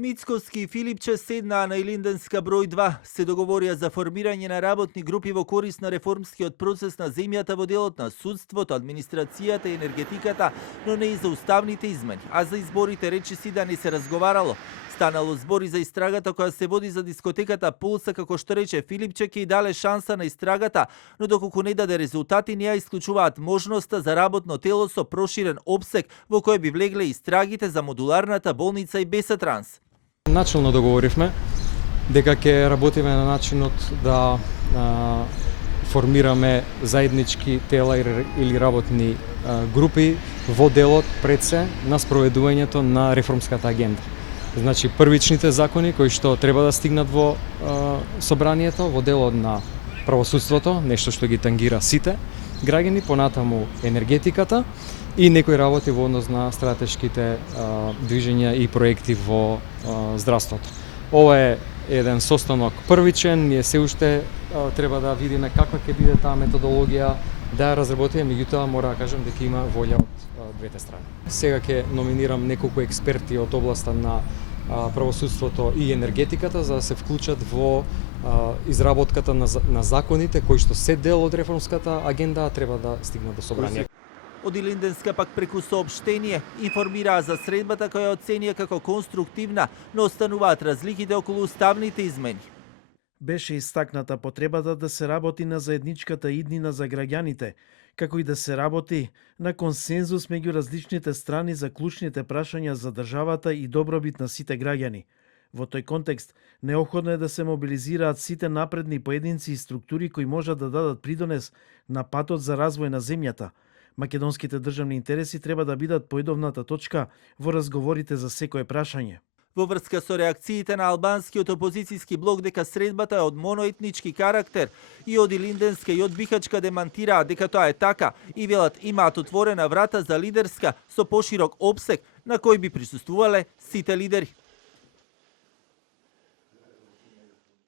Мицковски и Филипче седнаа на Илинденска број 2, се договорија за формирање на работни групи во корист на реформскиот процес на земјата во делот на судството, администрацијата и енергетиката, но не и за уставните измени, а за изборите речиси да не се разговарало. Станало збори за истрагата која се води за дискотеката Пулса, како што рече Филипче, ќе и дале шанса на истрагата, но доколку не даде резултати, не ја исклучуваат можноста за работно тело со проширен опсег во кој би влегле истрагите за модуларната болница и Бесатранс. Начално договоривме дека ќе работиме на начинот да формираме заеднички тела или работни групи во делот пред се на спроведувањето на реформската агенда. Значи, првичните закони кои што треба да стигнат во собранието, во делот на правосудството, нешто што ги тангира сите граѓани, понатаму енергетиката и некои работи во однос на стратешките движења и проекти во здравството. Ова е еден состанок првичен, ние се уште треба да видиме каква ќе биде таа методологија, да ја разработиме, меѓутоа мора да кажам дека има волја од двете страни. Сега ќе номинирам неколку експерти од областа на правосудството и енергетиката за да се вклучат во изработката на законите кои што се дел од реформската агенда, треба да стигнат до собрание. Од Илинденска пак преку соопштение информираа за средбата која оценија како конструктивна, но остануваат разликите околу уставните измени. Беше истакната потребата да се работи на заедничката иднина за граѓаните, како и да се работи на консензус меѓу различните страни за клучните прашања за државата и добробит на сите граѓани. Во тој контекст, неопходно е да се мобилизираат сите напредни поединци и структури кои можат да дадат придонес на патот за развој на земјата. Македонските државни интереси треба да бидат поедовната точка во разговорите за секое прашање. Во врска со реакциите на албанскиот опозицијски блок дека средбата е од моноетнички карактер и од Илинденска и од Бихачка демантираа дека тоа е така и велат имаат отворена врата за лидерска со поширок опсег на кој би присуствувале сите лидери.